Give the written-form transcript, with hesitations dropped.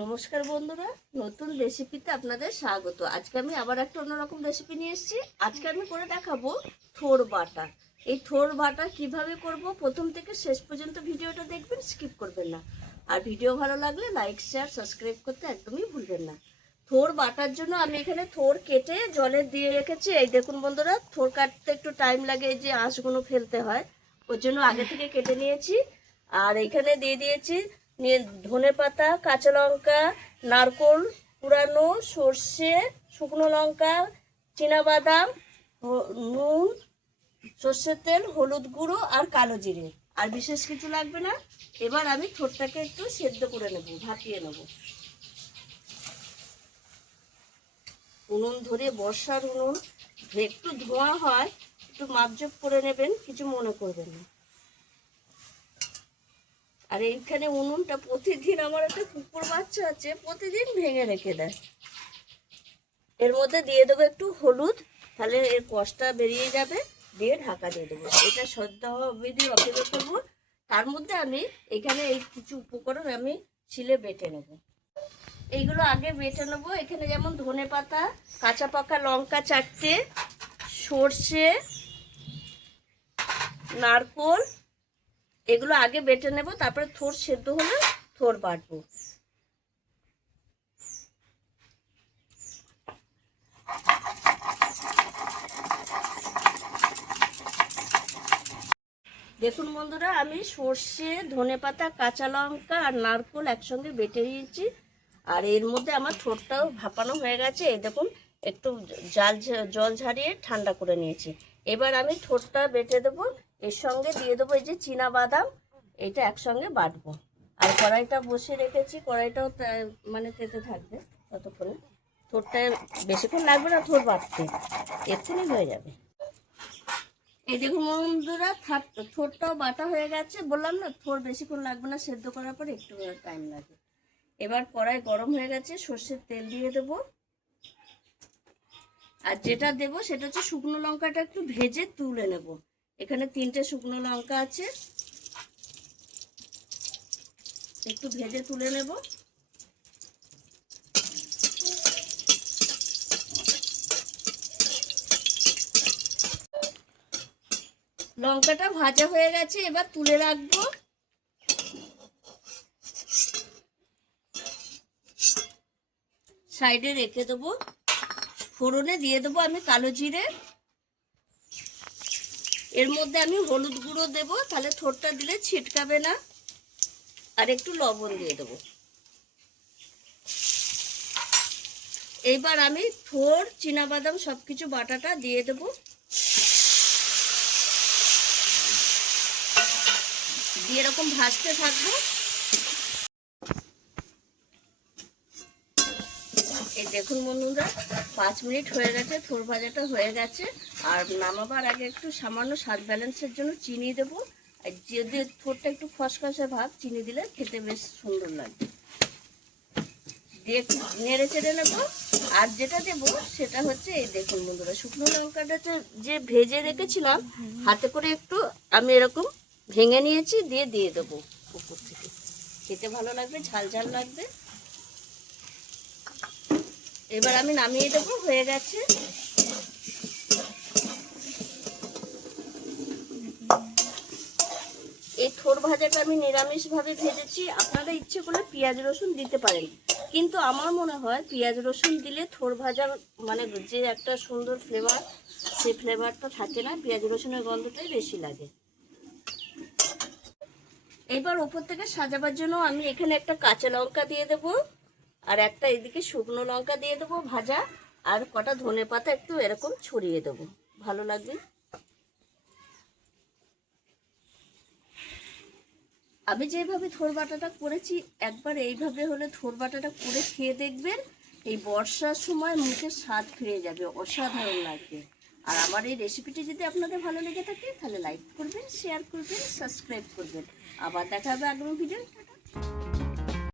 নমস্কার বন্ধুরা, নতুন রেসিপিতে আপনাদের স্বাগত। আজকে আমি আবার একটা অন্যরকম রেসিপি নিয়ে এসেছি। আজকে আমি করে দেখাবো থোর বাটা। এই থোর বাটা কিভাবে করব প্রথম থেকে শেষ পর্যন্ত ভিডিওটা দেখবেন, স্কিপ করবেন না। আর ভিডিও ভালো লাগলে লাইক শেয়ার সাবস্ক্রাইব করতে একদমই ভুলবেন না। থোর বাটার জন্য আমি এখানে থোর কেটে জলে দিয়ে রেখেছি। এই দেখুন বন্ধুরা, থোর কাটতে একটু টাইম লাগে, এই যে আঁশগুলো ফেলতে হয়, ওর জন্য আগে থেকে কেটে নিয়েছি। আর এখানে দিয়ে দিয়েছি ধনে পাতা, কাঁচা লঙ্কা, নারকোল কুড়ানো, সর্ষে, শুকনো লঙ্কা, চীনাবাদাম, নুন, সর্ষের তেল, হলুদ গুঁড়ো আর কালো জিরে। আর বিশেষ কিছু লাগবে না। এবার আমি থোরটাকে একটু সেদ্ধ করে নেব, ভাপিয়ে নেব। উনুন ধরে, বর্ষার উনুন, একটু ধোঁয়া হয়, একটু মাপজোপ করে নেবেন, কিছু মনে করবেন না। আর এইখানে উনুনটা প্রতিদিন আমার একটা কুকুর বাচ্চা আছে, প্রতিদিন ভেঙে রেখে দেয়। এর মধ্যে দিয়ে দেবো একটু হলুদ, তাহলে এর কষটা বেরিয়ে যাবে। দিয়ে ঢাকা দিয়ে দেবো, এটা সেদ্ধ অবধি অপেক্ষা করবো। তার মধ্যে আমি এখানে এই কিছু উপকরণ আমি ছিলে বেটে নেব। এইগুলো আগে বেটে নেবো। এখানে যেমন ধনে পাতা, কাঁচা পাকা লঙ্কা 4টে, সর্ষে, নারকোল, এগুলো আগে বেটে নেব। তারপরে থোর সেদ্ধ হলে থোর বাটবো। দেখুন বন্ধুরা, আমি সর্ষে, ধনেপাতা, কাঁচা লঙ্কা আর নারকোল একসঙ্গে বেটে নিয়েছি। আর এর মধ্যে আমার থোরটাও ভাপানো হয়ে গেছে। এই দেখুন, একটু জল ঝারিয়ে ঠান্ডা করে নিয়েছি। এবার আমি থোরটা বেটে দেবো। এর সঙ্গে দিয়ে দেবো এই যে চীনা বাদাম, এটা একসঙ্গে বাটবো। আর কড়াইটা বসিয়ে রেখেছি, কড়াইটাও মানে তেতে থাকবে ততক্ষণে। থোরটা বেশিক্ষণ লাগবে না থোর বাটতে, এক্ষুনি হয়ে যাবে। এই দেখুন বন্ধুরা, থোরটাও বাটা হয়ে গেছে। বললাম না, থোর বেশিক্ষণ লাগবে না, সেদ্ধ করার পরে একটু টাইম লাগে। এবার কড়াই গরম হয়ে গেছে, সর্ষের তেল দিয়ে দেবো। আর যেটা দেবো সেটা হচ্ছে শুকনো লঙ্কাটা একটু ভেজে তুলে নেব। এখানে 3টে শুকনো লঙ্কা আছে, একটু ভেজে তুলে নেব। লঙ্কাটা ভাজা হয়ে গেছে, এবার তুলে রাখবো। সাইডে রেখে দেবো। ফোড়নে দিয়ে দেবো আমি কালো জিরে। এর মধ্যে আমি হলুদ গুঁড়ো দেবো, তাহলে থোরটা দিলে ছিটকাবে না। আর একটু লবণ দিয়ে দেবো। এইবার আমি থোর, চীনাবাদাম সবকিছু বাটাটা দিয়ে দেবো। দিয়ে এরকম ভাজতে থাকবো। এই দেখুন বন্ধুরা, 5 মিনিট হয়ে গেছে, থোর ভাজাটা হয়ে গেছে। আর নামাবার আগে একটু সামান্য স্বাদ ব্যালেন্সের জন্য চিনি দেবো। আর যদি থোরটা একটু খসখসে ভাব, চিনি দিলে খেতে বেশ সুন্দর লাগবে। দিয়ে একটু নেড়ে চেড়ে নেবো। আর যেটা দেবো সেটা হচ্ছে, এই দেখুন বন্ধুরা, শুকনো লঙ্কাটা যে ভেজে রেখেছিলাম, হাতে করে একটু আমি এরকম ভেঙে নিয়েছি, দিয়ে দেবো উপর থেকে। খেতে ভালো লাগবে, ঝাল ঝাল লাগবে। এবার আমি নামিয়ে দেবো, হয়ে গেছে। এই থোর ভাজাটা আমি নিরামিষভাবে ভেজেছি। আপনারা ইচ্ছে করলে পেঁয়াজ রসুন দিতে পারেন, কিন্তু আমার মনে হয় পেঁয়াজ রসুন দিলে থোর ভাজা মানে যে একটা সুন্দর ফ্লেভার, সেই ফ্লেভারটা থাকে না। পেঁয়াজ রসুনের গন্ধটাই বেশি লাগে। এবার ওপর থেকে সাজাবার জন্য আমি এখানে একটা কাঁচা লঙ্কা দিয়ে দেবো। আর একটা এদিকে শুকনো লঙ্কা দিয়ে দেবো ভাজা। আর কটা ধনে পাতা একটু এরকম ছড়িয়ে দেবো, ভালো লাগবে। আমি যেভাবে থোর বাটাটা করেছি, একবার এইভাবে হলে থোর বাটাটা করে খেয়ে দেখবেন। এই বর্ষার সময় মুখে স্বাদ ফিরে যাবে, অসাধারণ লাগবে। আর আমার এই রেসিপিটি যদি আপনাদের ভালো লেগে থাকে, তাহলে লাইক করবেন, শেয়ার করবেন, সাবস্ক্রাইব করবেন। আবার দেখা হবে আগামী ভিডিও।